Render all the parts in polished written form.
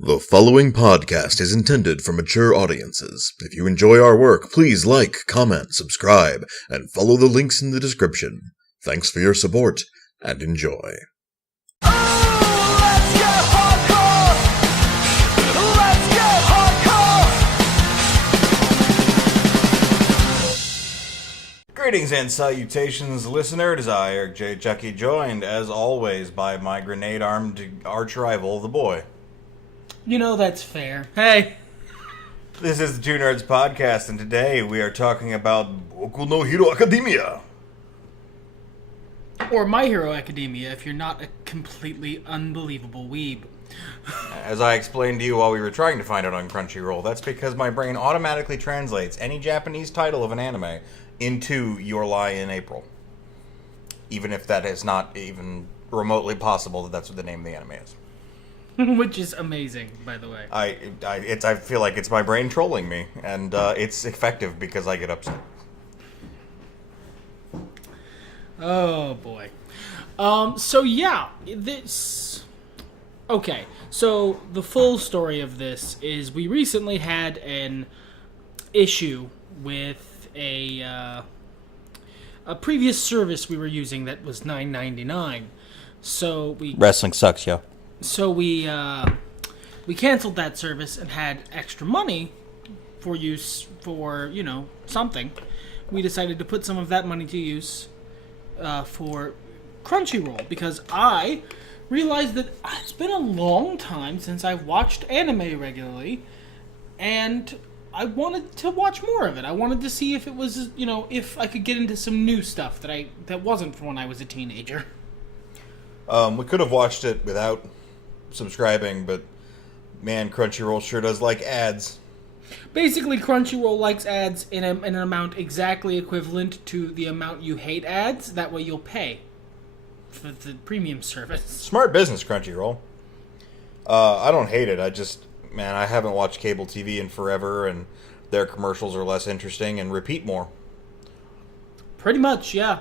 The following podcast is intended for mature audiences. If you enjoy our work, please like, comment, subscribe, and follow the links in the description. Thanks for your support, and enjoy. Greetings and salutations, listener. It is I, Eric J. Chucky, joined, as always, by my grenade-armed arch-rival, the boy. You know that's fair. Hey! This is the Two Nerds Podcast, and today we are talking about Boku no Hero Academia. Or My Hero Academia, if you're not a completely unbelievable weeb. As I explained to you while we were trying to find it on Crunchyroll, that's because my brain automatically translates any Japanese title of an anime into Your Lie in April. Even if that is not even remotely possible that that's what the name of the anime is. Which is amazing, by the way. I feel like it's my brain trolling me, and it's effective because I get upset. Oh, boy. This... Okay, so the full story of this is we recently had an issue with a previous service we were using that was $9.99. So we... Wrestling sucks, yo. So we canceled that service and had extra money for use for, something. We decided to put some of that money to use for Crunchyroll because I realized that it's been a long time since I've watched anime regularly, and I wanted to watch more of it. I wanted to see if it was, if I could get into some new stuff that wasn't from when I was a teenager. We could have watched it without subscribing, but man, Crunchyroll sure does like ads. Basically, Crunchyroll likes ads in an amount exactly equivalent to the amount you hate ads. That way you'll pay for the premium service. Smart business, Crunchyroll. I don't hate it. I haven't watched cable TV in forever, and their commercials are less interesting and repeat more. Pretty much, yeah.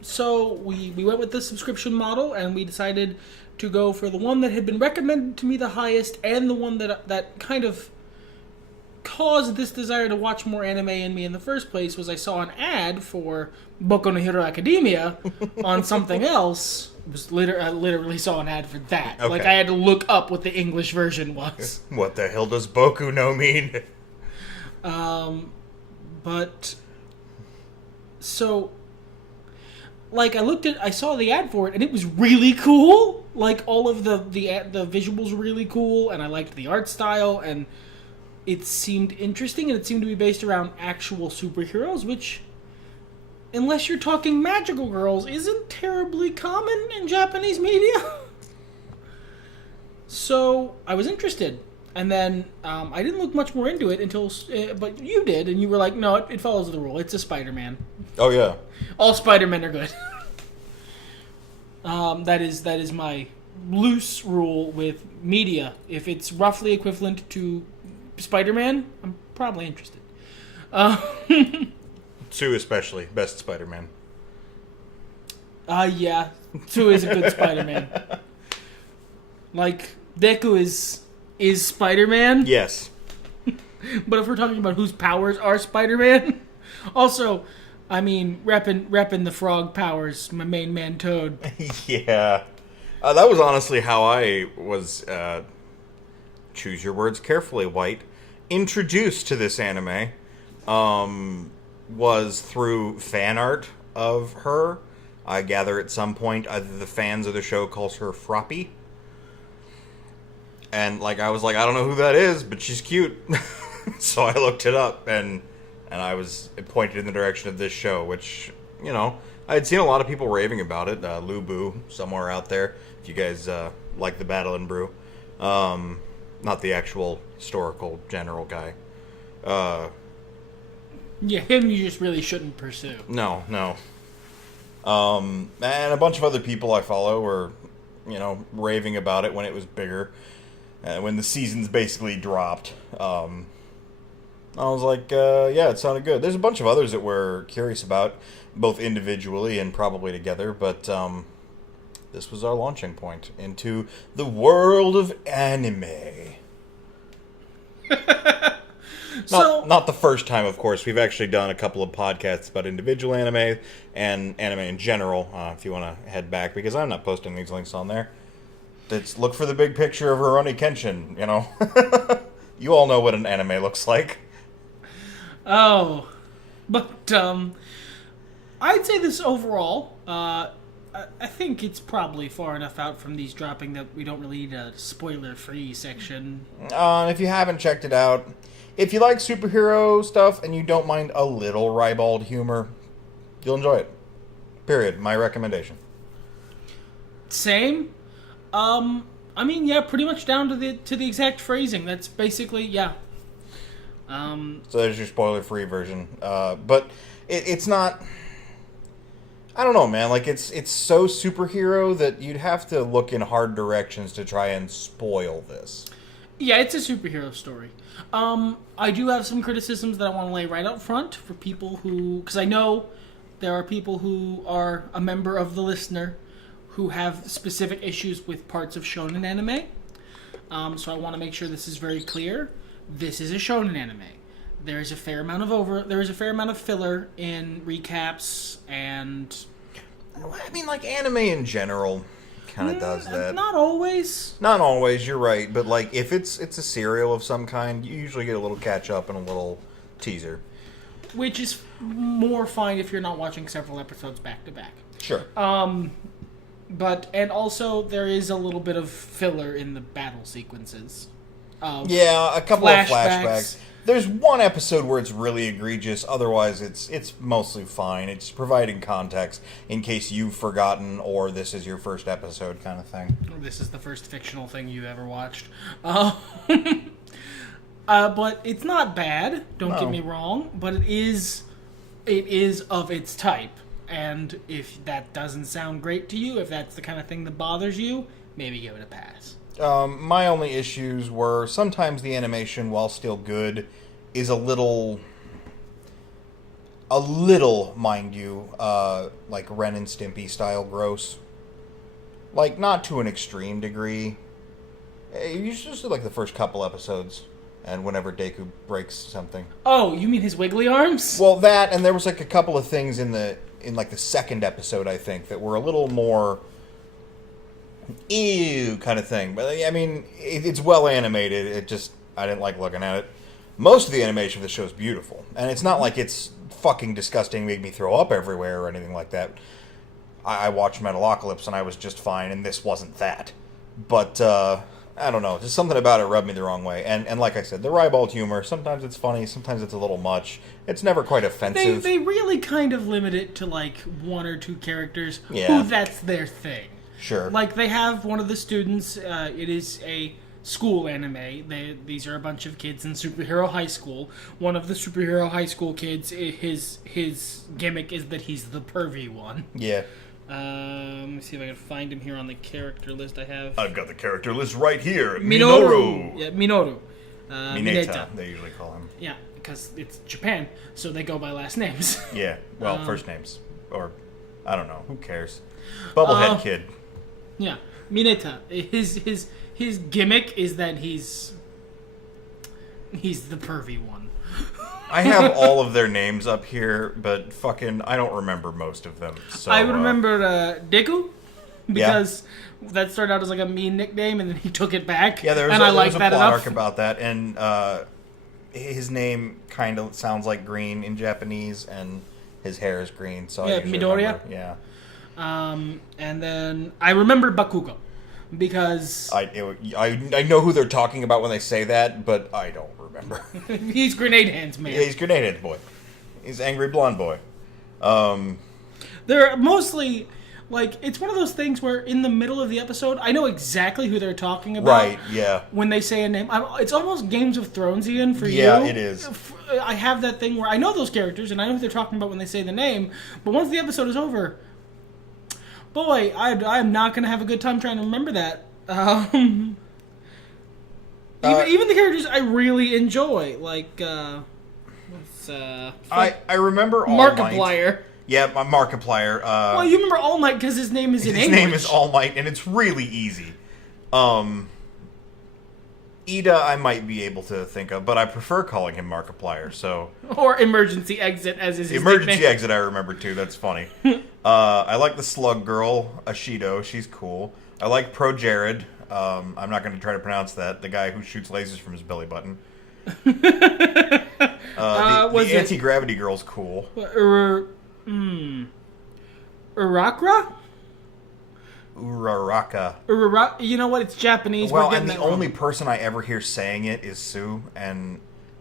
So we went with the subscription model, and we decided to go for the one that had been recommended to me the highest, and the one that kind of caused this desire to watch more anime in me in the first place. Was I saw an ad for Boku no Hero Academia on something else. I literally saw an ad for that. Okay. Like, I had to look up what the English version was. What the hell does Boku no mean? But so, like, I saw the ad for it, and it was really cool. Like, all of the visuals were really cool, and I liked the art style, and it seemed interesting, and it seemed to be based around actual superheroes, which, unless you're talking magical girls, isn't terribly common in Japanese media. So, I was interested. And then, I didn't look much more into it until, but you did, and you were like, no, it follows the rule. It's a Spider-Man. Oh, yeah. All Spider-Men are good. That is my loose rule with media. If it's roughly equivalent to Spider-Man, I'm probably interested. 2 especially. Best Spider-Man. Yeah. 2 is a good Spider-Man. Like, Deku is Spider-Man? Yes. But if we're talking about whose powers are Spider-Man... Also, I mean, repping the frog powers, my main man Toad. Yeah. That was honestly how I was, choose your words carefully, White, introduced to this anime. Was through fan art of her. I gather at some point either the fans of the show calls her Froppy. And, I was like, I don't know who that is, but she's cute. So I looked it up, and I was pointed in the direction of this show, which, I had seen a lot of people raving about it. Lubu, somewhere out there, if you guys like the Battle and Brew. Not the actual historical general guy. Yeah, him you just really shouldn't pursue. No. And a bunch of other people I follow were, raving about it when it was bigger. When the seasons basically dropped. I was like, yeah, it sounded good. There's a bunch of others that we're curious about, both individually and probably together, but this was our launching point into the world of anime. Not the first time, of course. We've actually done a couple of podcasts about individual anime and anime in general, if you want to head back, because I'm not posting these links on there. Look for the big picture of Rurouni Kenshin, you know. You all know what an anime looks like. Oh, but I'd say this overall, I think it's probably far enough out from these dropping that we don't really need a spoiler-free section. If you haven't checked it out, if you like superhero stuff and you don't mind a little ribald humor, you'll enjoy it. Period. My recommendation. Same. I mean, yeah, pretty much down to the exact phrasing. That's basically, yeah. So there's your spoiler-free version. But it's not... I don't know, man. Like, it's so superhero that you'd have to look in hard directions to try and spoil this. Yeah, it's a superhero story. I do have some criticisms that I want to lay right up front for people who... Because I know there are people who are a member of the listener who have specific issues with parts of shonen anime. So I want to make sure this is very clear. This is a shonen anime. There is a fair amount of filler in recaps and... I mean, like, anime in general kind of does that. Not always. Not always, you're right. But, like, if it's a serial of some kind, you usually get a little catch-up and a little teaser. Which is more fine if you're not watching several episodes back-to-back. Sure. And also, there is a little bit of filler in the battle sequences. Yeah, a couple of flashbacks. There's one episode where it's really egregious. Otherwise, it's mostly fine. It's providing context in case you've forgotten or this is your first episode kind of thing. This is the first fictional thing you ever watched. But it's not bad. Don't get me wrong. But it is of its type. And if that doesn't sound great to you, if that's the kind of thing that bothers you, maybe give it a pass. My only issues were sometimes the animation, while still good, is a little, mind you, like Ren and Stimpy style gross. Like, not to an extreme degree. Usually like the first couple episodes, and whenever Deku breaks something. Oh, you mean his wiggly arms? Well, that, and there was like a couple of things in the second episode, I think, that were a little more... ew kind of thing. But I mean, it's well animated. I didn't like looking at it. Most of the animation of the show is beautiful, and it's not like it's fucking disgusting, made me throw up everywhere or anything like that. I watched Metalocalypse and I was just fine, and this wasn't that. But I don't know, just something about it rubbed me the wrong way. And like I said, the ribald humor, sometimes it's funny, sometimes it's a little much. It's never quite offensive. They really kind of limit it to like one or two characters Yeah. who that's their thing. Sure. Like, they have one of the students, it is a school anime. These are a bunch of kids in superhero high school. One of the superhero high school kids, his gimmick is that he's the pervy one. Yeah. Let me see if I can find him here on the character list I have. I've got the character list right here. Minoru. Yeah, Minoru. Mineta, they usually call him. Yeah, because it's Japan, so they go by last names. Yeah, well, first names. Or, I don't know, who cares? Bubblehead kid. Yeah, Mineta. His gimmick is that he's the pervy one. I have all of their names up here, but fucking I don't remember most of them. So I remember Deku because that started out as like a mean nickname, and then he took it back. Yeah, there was a plot arc about that, and his name kind of sounds like green in Japanese, and his hair is green. So I usually Midoriya. Remember, yeah. And then I remember Bakugo because I know who they're talking about when they say that, but I don't remember. He's Grenade Hands man. Yeah, he's Grenade Hands boy. He's Angry Blonde boy. They're mostly like, it's one of those things where in the middle of the episode I know exactly who they're talking about. Right. Yeah. When they say a name, it's almost Games of Thronesian for you. Yeah, it is. I have that thing where I know those characters and I know who they're talking about when they say the name, but once the episode is over. Boy, I'm not going to have a good time trying to remember that. Even the characters I really enjoy, like, I remember All Markiplier. Yeah, Markiplier. Well, you remember All Might because his name is in English. His name is All Might, and it's really easy. Ida, I might be able to think of, but I prefer calling him Markiplier. So or Emergency Exit, as is his Emergency nickname. Exit, I remember too. That's funny. I like the Slug Girl, Ashido. She's cool. I like Pro Jared. I'm not going to try to pronounce that. The guy who shoots lasers from his belly button. The anti-gravity girl's cool. Urakra? Uraraka. You know what? It's Japanese. Well, and the only person I ever hear saying it is Sue, and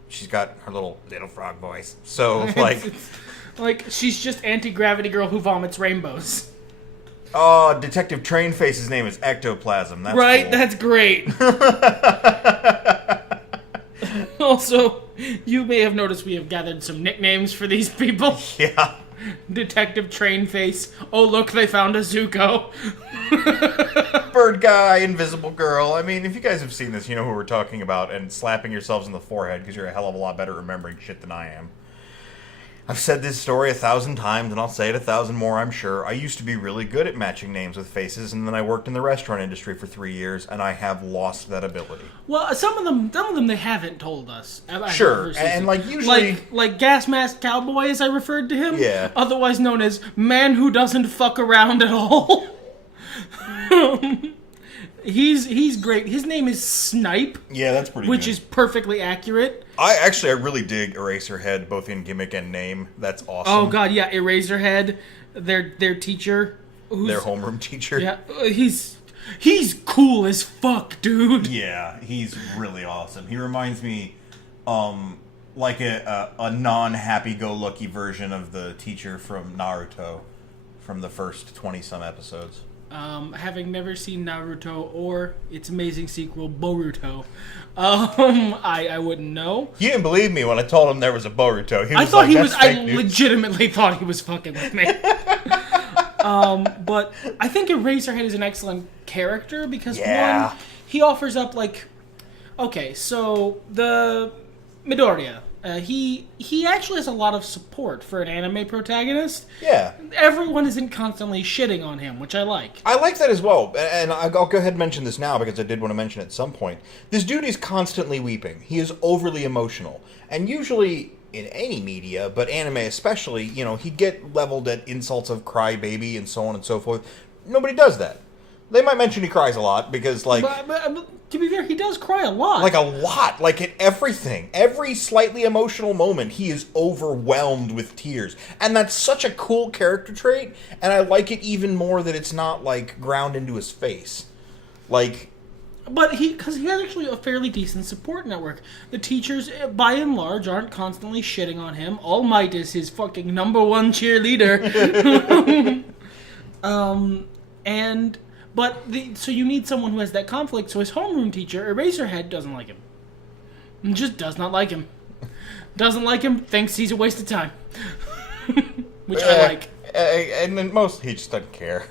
she's got her little frog voice. So, like... like, she's just anti-gravity girl who vomits rainbows. Oh, Detective Trainface's name is Ectoplasm. That's right? cool. That's great. Also, you may have noticed we have gathered some nicknames for these people. Yeah. Detective Trainface. Oh, look, they found a Zuko. Bird Guy, Invisible Girl. I mean, if you guys have seen this, you know who we're talking about, and slapping yourselves in the forehead because you're a hell of a lot better at remembering shit than I am. I've said this story 1,000 times, and I'll say it 1,000 more, I'm sure. I used to be really good at matching names with faces, and then I worked in the restaurant industry for 3 years, and I have lost that ability. Well, some of them they haven't told us. Sure, and like usually... Like Gas Mask Cowboy, as I referred to him? Yeah. Otherwise known as Man Who Doesn't Fuck Around at All. He's great. His name is Snipe. Yeah, that's pretty which good. is perfectly accurate. I really dig Eraserhead, both in gimmick and name. That's awesome. Oh god, yeah, Eraserhead, their teacher, their homeroom teacher. Yeah, he's cool as fuck, dude. Yeah, he's really awesome. He reminds me, like a non-happy-go-lucky version of the teacher from Naruto, from the first 20-some episodes. Having never seen Naruto or its amazing sequel, Boruto, I wouldn't know. He didn't believe me when I told him there was a Boruto. I legitimately thought he was fucking with me. But I think Eraserhead is an excellent character because one, he offers up okay, so the Midoriya. He actually has a lot of support for an anime protagonist. Yeah. Everyone isn't constantly shitting on him, which I like. I like that as well. And I'll go ahead and mention this now because I did want to mention it at some point. This dude is constantly weeping. He is overly emotional. And usually in any media, but anime especially, he'd get leveled at insults of crybaby and so on and so forth. Nobody does that. They might mention he cries a lot because, But to be fair, he does cry a lot. Like a lot. Like at everything. Every slightly emotional moment, he is overwhelmed with tears. And that's such a cool character trait, and I like it even more that it's not, ground into his face. But because he has actually a fairly decent support network. The teachers, by and large, aren't constantly shitting on him. All Might is his fucking #1 cheerleader. So you need someone who has that conflict. So his homeroom teacher, Eraserhead, doesn't like him. Just does not like him. Doesn't like him. Thinks he's a waste of time. Which I like. And then he just doesn't care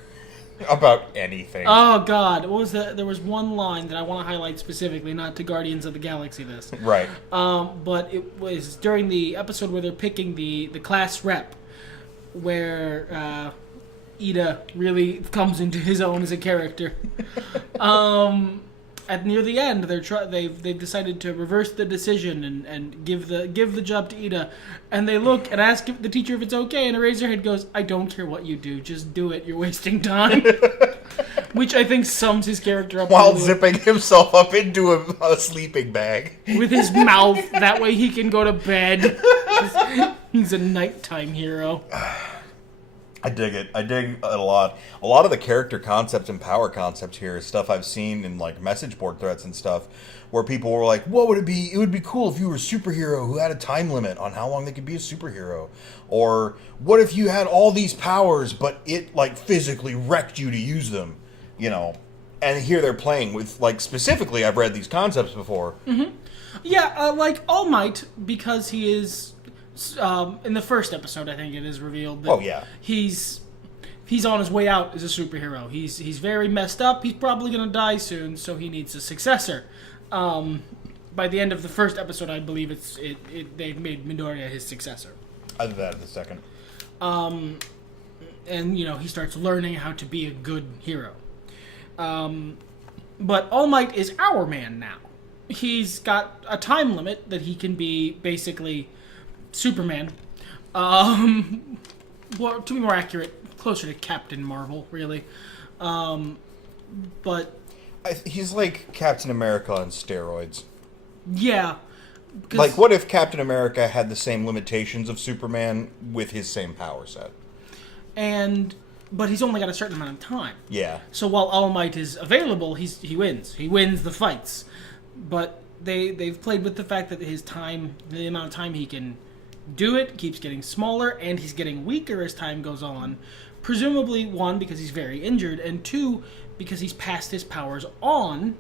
about anything. Oh God, what was that? There was one line that I want to highlight specifically, not to Guardians of the Galaxy. This right. But it was during the episode where they're picking the class rep, where Ida really comes into his own as a character. At near the end, they've decided to reverse the decision and give the job to Ida, and they look and ask the teacher if it's okay, and Eraserhead goes, "I don't care what you do, just do it. You're wasting time." Which I think sums his character up while zipping himself up into a sleeping bag with his mouth. That way he can go to bed. He's a nighttime hero. I dig it. I dig it a lot. A lot of the character concepts and power concepts here is stuff I've seen in message board threads and stuff where people were like, what would it be? It would be cool if you were a superhero who had a time limit on how long they could be a superhero. Or what if you had all these powers but it physically wrecked you to use them? And here they're playing with specifically I've read these concepts before. Mm-hmm. Yeah, All Might, because he is in the first episode, I think it is revealed that he's on his way out as a superhero. He's very messed up. He's probably going to die soon, so he needs a successor. By the end of the first episode, I believe they've made Midoriya his successor. Either that or the second. And, he starts learning how to be a good hero. But All Might is our man now. He's got a time limit that he can be basically Superman. Well, to be more accurate, closer to Captain Marvel, really. But he's like Captain America on steroids. yeah. Like, what if Captain America had the same limitations of Superman with his same power set? But he's only got a certain amount of time. Yeah. So while All Might is available, he wins. He wins the fights. But they've played with the fact that the amount of time he can do it keeps getting smaller, and he's getting weaker as time goes on. Presumably, one, because he's very injured, and two, because he's passed his powers on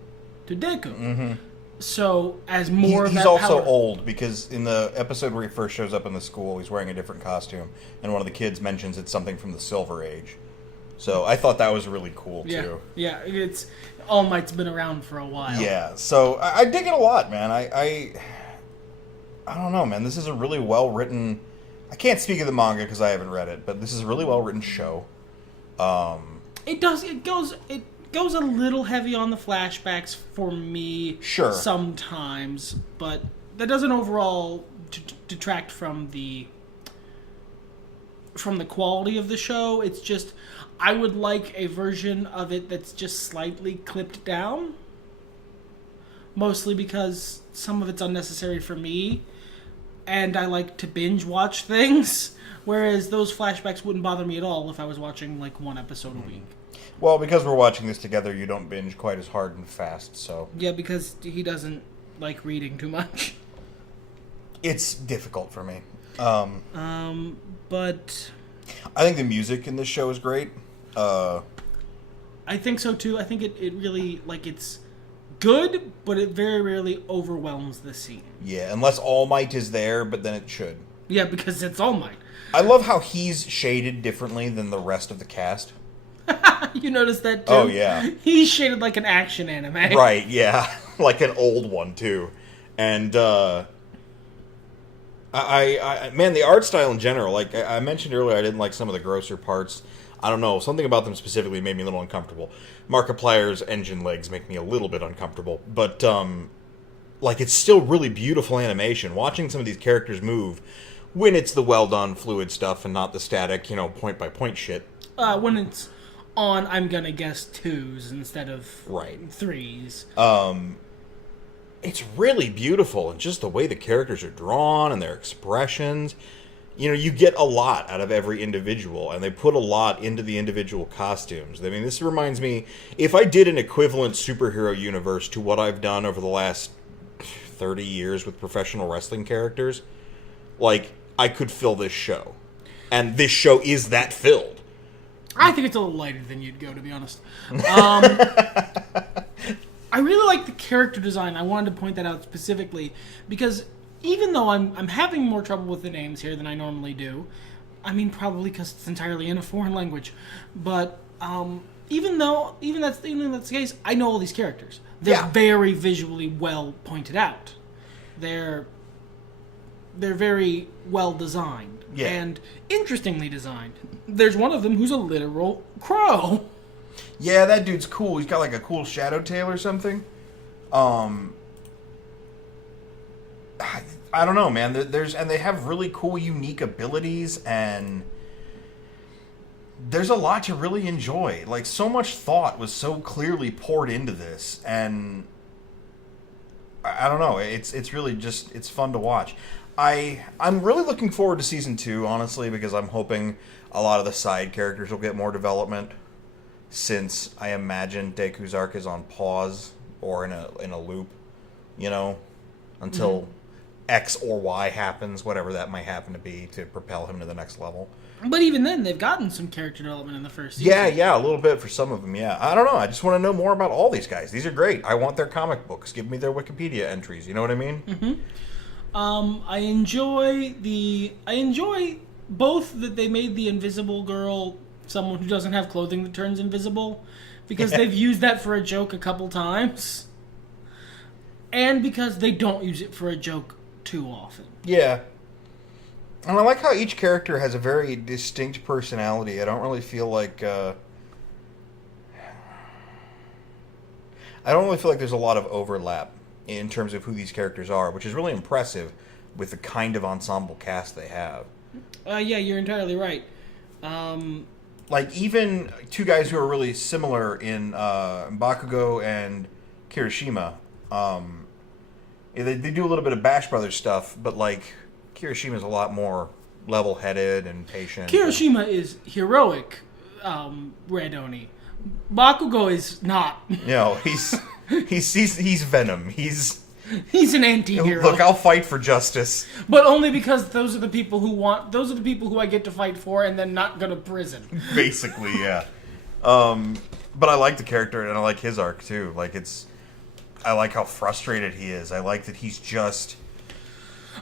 to Deku. Mm-hmm. So, as more of that power... He's also old, because in the episode where he first shows up in the school, he's wearing a different costume, and one of the kids mentions it's something from the Silver Age. So, I thought that was really cool, too. Yeah, All Might's been around for a while. Yeah, so I dig it a lot, man. I don't know, man. This is a really well-written... I can't speak of the manga because I haven't read it, but this is a really well-written show. It goes a little heavy on the flashbacks for me. Sure. Sometimes, but that doesn't overall detract from the quality of the show. It's just I would like a version of it that's just slightly clipped down. Mostly because some of it's unnecessary for me, and I like to binge watch things, whereas those flashbacks wouldn't bother me at all if I was watching like one episode a week. Well, because we're watching this together, you don't binge quite as hard and fast, so... Yeah, because he doesn't like reading too much. It's difficult for me. But... I think the music in this show is great. I think so, too. I think it really, it's good, but it very rarely overwhelms the scene. Yeah, unless All Might is there, but then it should. Yeah, because it's All Might. I love how he's shaded differently than the rest of the cast. You noticed that too? Oh, yeah. He's shaded like an action anime. Right, yeah. Like an old one, too. And, man, the art style in general, like I mentioned earlier, I didn't like some of the grosser parts. I don't know, something about them specifically made me a little uncomfortable. Markiplier's engine legs make me a little bit uncomfortable. But, it's still really beautiful animation. Watching some of these characters move, when it's the well-done, fluid stuff and not the static, point-by-point shit. When it's on, I'm gonna guess 2s instead of 3s. It's really beautiful, and just the way the characters are drawn and their expressions. You get a lot out of every individual, and they put a lot into the individual costumes. I mean, this reminds me, if I did an equivalent superhero universe to what I've done over the last 30 years with professional wrestling characters, I could fill this show. And this show is that filled. I think it's a little lighter than you'd go, to be honest. I really like the character design. I wanted to point that out specifically because even though I'm having more trouble with the names here than I normally do, I mean probably because it's entirely in a foreign language, but even that's the case, I know all these characters. They're very visually well pointed out. They're very well designed and interestingly designed. There's one of them who's a literal crow. Yeah, that dude's cool. He's got a cool shadow tail or something. I don't know, man. And they have really cool, unique abilities, and there's a lot to really enjoy. So much thought was so clearly poured into this, and I don't know. It's really just it's fun to watch. I'm really looking forward to season 2, honestly, because I'm hoping a lot of the side characters will get more development. Since I imagine Deku's arc is on pause or in a loop, until X or Y happens, whatever that might happen to be, to propel him to the next level. But even then, they've gotten some character development in the first season. Yeah, a little bit for some of them, yeah. I don't know, I just want to know more about all these guys. These are great. I want their comic books. Give me their Wikipedia entries, you know what I mean? Mm-hmm. I enjoy both that they made the Invisible Girl someone who doesn't have clothing that turns invisible, because they've used that for a joke a couple times, and because they don't use it for a joke too often. Yeah. And I like how each character has a very distinct personality. I don't really feel like there's a lot of overlap in terms of who these characters are, which is really impressive with the kind of ensemble cast they have. Yeah, you're entirely right. Like, even two guys who are really similar in Bakugo and Kirishima, they do a little bit of Bash Brothers stuff, but, like, Kirishima's a lot more level-headed and patient. Kirishima is heroic, Red Oni. Bakugo is not. No, he's Venom. He's an anti-hero. Look, I'll fight for justice. But only because those are the people who I get to fight for and then not go to prison. Basically, yeah. But I like the character and I like his arc too. I like how frustrated he is. I like that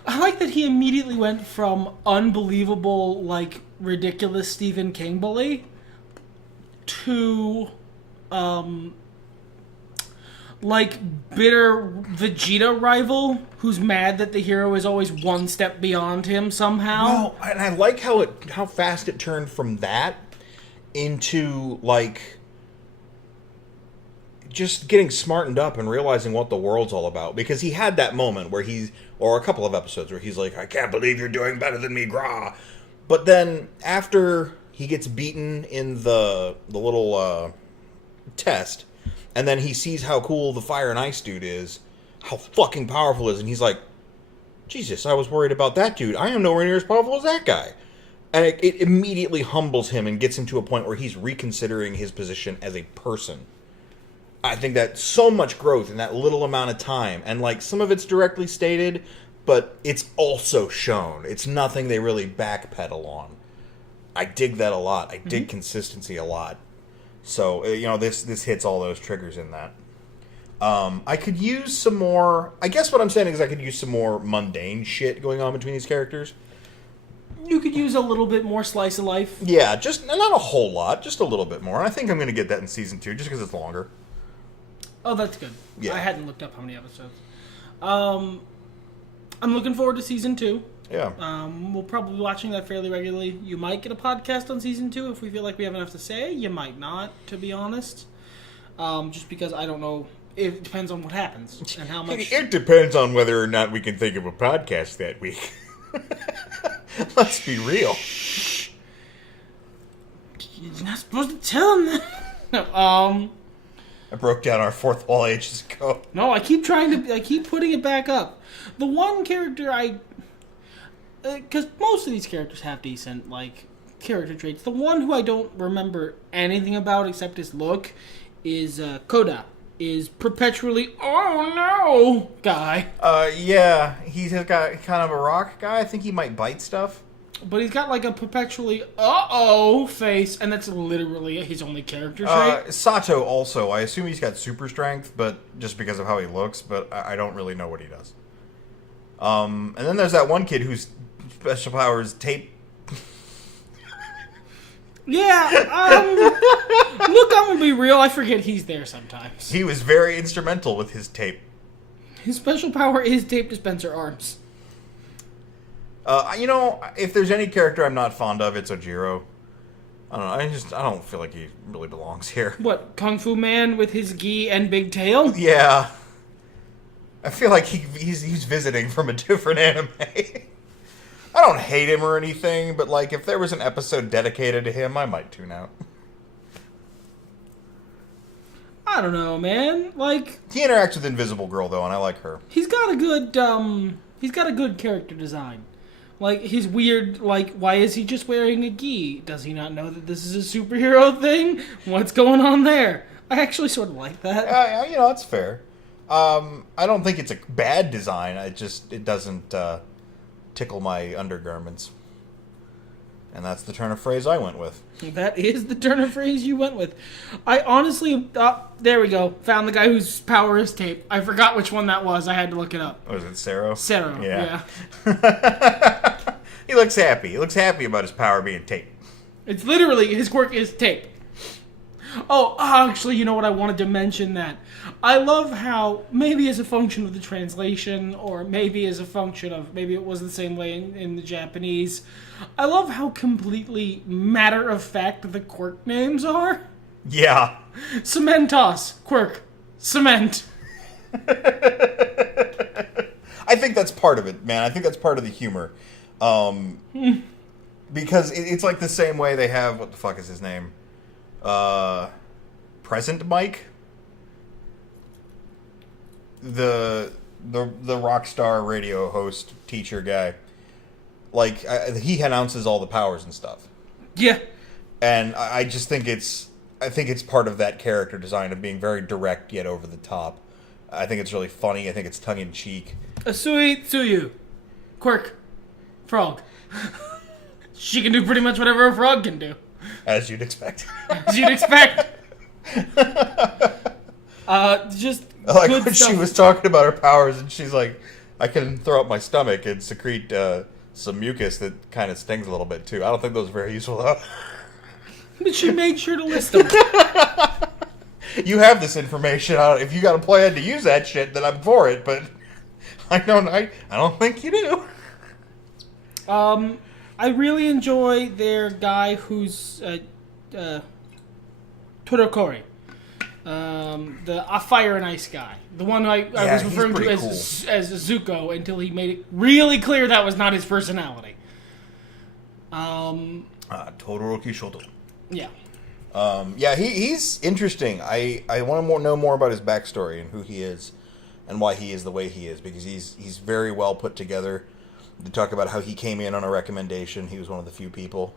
I like that he immediately went from unbelievable, like, ridiculous Stephen King bully to, like, bitter Vegeta rival who's mad that the hero is always one step beyond him somehow. Well, and I like how fast it turned from that into, like, just getting smartened up and realizing what the world's all about. Because he had that moment where or a couple of episodes where he's like, I can't believe you're doing better than me, grah. But then after he gets beaten in the little test, and then he sees how cool the Fire and Ice dude is, how fucking powerful it is, and he's like, Jesus, I was worried about that dude. I am nowhere near as powerful as that guy. And it immediately humbles him and gets him to a point where he's reconsidering his position as a person. I think that so much growth in that little amount of time, and like some of it's directly stated, but it's also shown. It's nothing they really backpedal on. I dig that a lot. I dig consistency a lot. So, this hits all those triggers in that. I could use some more... I guess what I'm saying is I could use some more mundane shit going on between these characters. You could use a little bit more slice of life. Yeah, just not a whole lot, just a little bit more. And I think I'm going to get that in Season 2, just because it's longer. Oh, that's good. Yeah. I hadn't looked up how many episodes. I'm looking forward to Season 2. Yeah. We'll probably be watching that fairly regularly. You might get a podcast on Season 2 if we feel like we have enough to say. You might not, to be honest. Just because I don't know. It depends on what happens and how much... It depends on whether or not we can think of a podcast that week. Let's be real. You're not supposed to tell them that. I broke down our fourth wall ages ago. No, I keep putting it back up. The one character because most of these characters have decent, like, character traits. The one who I don't remember anything about except his look is Koda. Is perpetually, oh no, guy. Yeah, he's got kind of a rock guy. I think he might bite stuff. But he's got like a perpetually, uh-oh face, and that's literally his only character trait. Sato also. I assume he's got super strength, but just because of how he looks, but I don't really know what he does. And then there's that one kid whose special power is tape. Yeah, look, I'm gonna be real, I forget he's there sometimes. He was very instrumental with his tape. His special power is tape dispenser arms. If there's any character I'm not fond of, it's Ojiro. I don't know, I don't feel like he really belongs here. What, Kung Fu Man with his gi and big tail? Yeah. I feel like he's visiting from a different anime. I don't hate him or anything, but like if there was an episode dedicated to him, I might tune out. I don't know, man. Like, he interacts with Invisible Girl though, and I like her. He's got a good character design. Like, his weird, like, why is he just wearing a gi? Does he not know that this is a superhero thing? What's going on there? I actually sort of like that. It's fair. I don't think it's a bad design. It doesn't tickle my undergarments. And that's the turn of phrase I went with. That is the turn of phrase you went with. I honestly... there we go. Found the guy whose power is tape. I forgot which one that was. I had to look it up. Was it Sero? Sero, yeah. He looks happy. He looks happy about his power being tape. It's literally... His quirk is tape. Oh, actually, you know what? I wanted to mention that. I love how, maybe as a function of the translation, or maybe as a function of, maybe it was the same way in the Japanese, I love how completely matter-of-fact the quirk names are. Yeah. Cementos, quirk, cement. I think that's part of it, man. I think that's part of the humor. Because it's like the same way they have, what the fuck is his name? Present Mike? The rock star radio host teacher guy. Like, he announces all the powers and stuff. Yeah. And I just think it's part of that character design of being very direct yet over the top. I think it's really funny. I think it's tongue in cheek. Asui Tsuyu. Quirk. Frog. She can do pretty much whatever a frog can do. As you'd expect. As you'd expect. Just I like good when stuff. she was talking about her powers and she's like, I can throw up my stomach and secrete some mucus that kind of stings a little bit too. I don't think those are very useful though. But she made sure to list them. You have this information. If you got a plan to use that shit, then I'm for it. But I don't think you do. I really enjoy their guy who's Todokori. The fire and ice guy. The one I was referring to as Zuko until he made it really clear that was not his personality. Todoroki Shoto. Yeah. Yeah, he's interesting. I want to know more about his backstory and who he is and why he is the way he is, because he's very well put together. To talk about how he came in on a recommendation. He was one of the few people.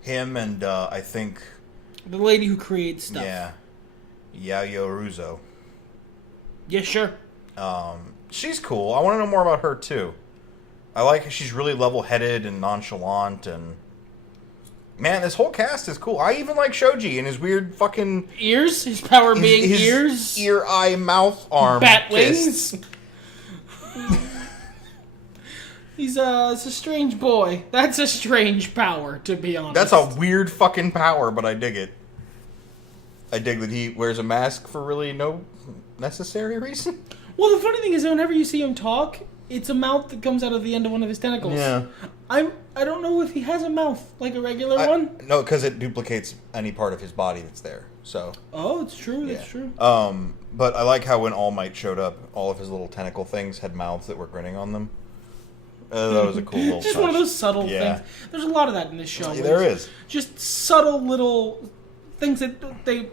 Him and I think the lady who creates stuff. Yeah. Yayo Ruzo. Yeah, sure. She's cool. I want to know more about her too. I like how she's really level-headed and nonchalant, and man, this whole cast is cool. I even like Shoji and his weird fucking ears. His power being his ears, ear, eye, mouth, arm, bat fists. wings. He's it's a strange boy. That's a strange power, to be honest. That's a weird fucking power, but I dig it. I dig that he wears a mask for really no necessary reason. Well, the funny thing is, whenever you see him talk, it's a mouth that comes out of the end of one of his tentacles. Yeah. I don't know if he has a mouth like a regular one. No, because it duplicates any part of his body that's there. So. Oh, it's true. That's true. But I like how when All Might showed up, all of his little tentacle things had mouths that were grinning on them. That was a cool little Just touch. one of those subtle things. There's a lot of that in this show. There is. Just subtle little things that they...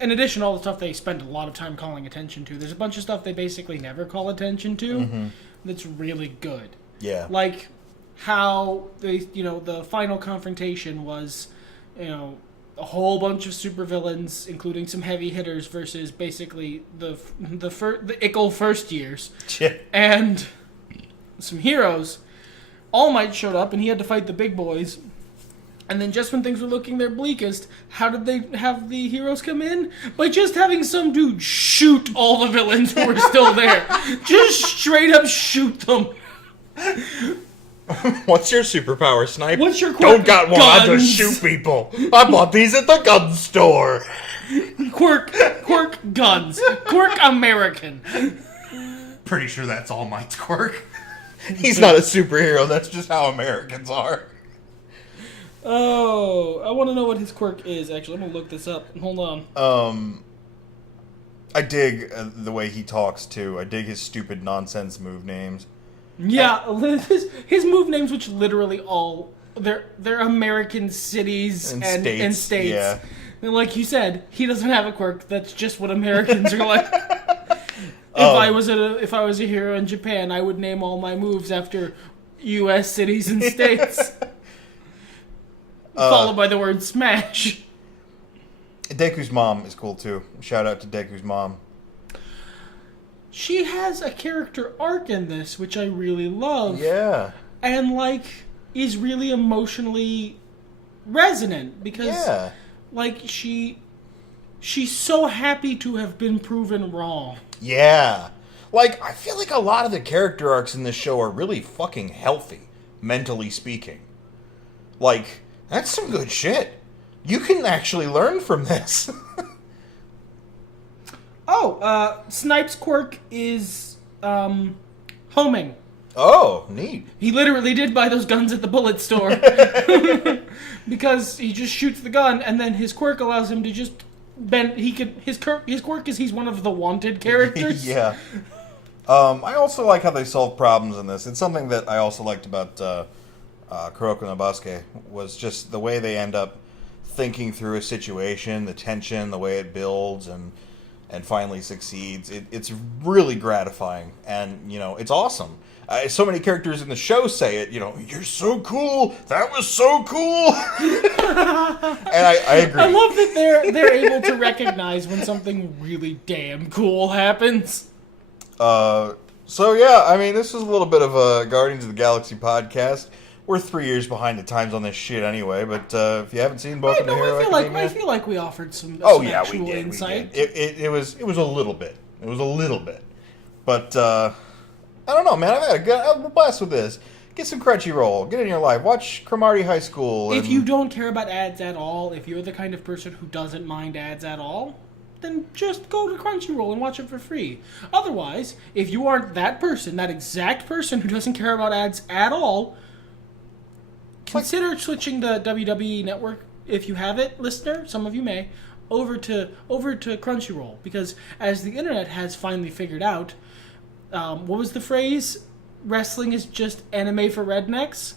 In addition to all the stuff they spend a lot of time calling attention to, there's a bunch of stuff they basically never call attention to that's really good. Yeah. Like how the final confrontation was, a whole bunch of supervillains, including some heavy hitters, versus basically the Ickle first years. And some heroes. All Might showed up and he had to fight the big boys. And then just when things were looking their bleakest, how did they have the heroes come in? By just having some dude shoot all the villains who were still there. Just straight up shoot them. What's your superpower, Snipe? What's your Don't got one, I guns? just shoot people. I bought these at the gun store. Quirk guns. Quirk American. Pretty sure that's All Might's quirk. He's not a superhero, that's just how Americans are. Oh, I want to know what his quirk is, actually. I'm going to look this up. Hold on. I dig the way he talks, too. I dig his stupid nonsense move names. Yeah, his move names, which literally all... They're American cities and states. Yeah. And like you said, he doesn't have a quirk. That's just what Americans are like. If I was a hero in Japan, I would name all my moves after U.S. cities and states. Followed by the word smash. Deku's mom is cool too. Shout out to Deku's mom. She has a character arc in this, which I really love. Yeah. And is really emotionally resonant because she's so happy to have been proven wrong. Yeah. I feel like a lot of the character arcs in this show are really fucking healthy, mentally speaking. That's some good shit. You can actually learn from this. Snipes' quirk is homing. Oh, neat. He literally did buy those guns at the bullet store. Because he just shoots the gun, and then his quirk allows him to just bend. His quirk is he's one of the wanted characters. Yeah. I also like how they solve problems in this. It's something that I also liked about Kuroko no Basuke, was just the way they end up thinking through a situation, the tension, the way it builds, and finally succeeds. It's really gratifying, and it's awesome. So many characters in the show say it. You're so cool. That was so cool. And I agree. I love that they're able to recognize when something really damn cool happens. So yeah, I mean, this is a little bit of a Guardians of the Galaxy podcast. We're 3 years behind the times on this shit anyway, but if you haven't seen Boku no Hero Academia... I feel like we offered some actual insight. We did. It was a little bit. It was a little bit. But, I don't know, man. I'm blessed with this. Get some Crunchyroll. Get in your life. Watch Cromartie High School. If you don't care about ads at all, if you're the kind of person who doesn't mind ads at all, then just go to Crunchyroll and watch it for free. Otherwise, if you aren't that person, that exact person who doesn't care about ads at all... Consider switching the WWE Network, if you have it, listener, some of you may, over to Crunchyroll. Because as the internet has finally figured out, what was the phrase? Wrestling is just anime for rednecks?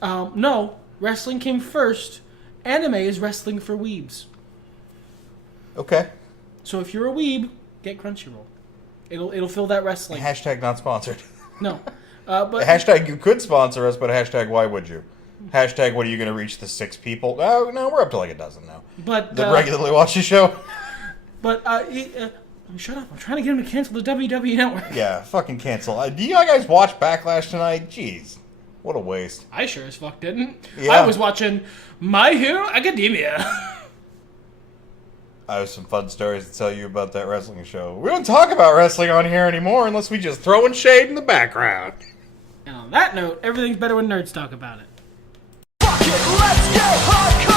No, wrestling came first. Anime is wrestling for weebs. Okay. So if you're a weeb, get Crunchyroll. It'll fill that wrestling. Hashtag not sponsored. No. But hashtag you could sponsor us, but hashtag why would you? Hashtag what are you going to reach the 6 people? No, we're up to like a dozen now. But that regularly watch the show. But shut up! I'm trying to get him to cancel the WWE Network. Yeah, fucking cancel. Do you guys watch Backlash tonight? Jeez, what a waste. I sure as fuck didn't. Yeah. I was watching My Hero Academia. I have some fun stories to tell you about that wrestling show. We don't talk about wrestling on here anymore unless we just throwing shade in the background. And on that note, everything's better when nerds talk about it. Fuck it, let's get hardcore!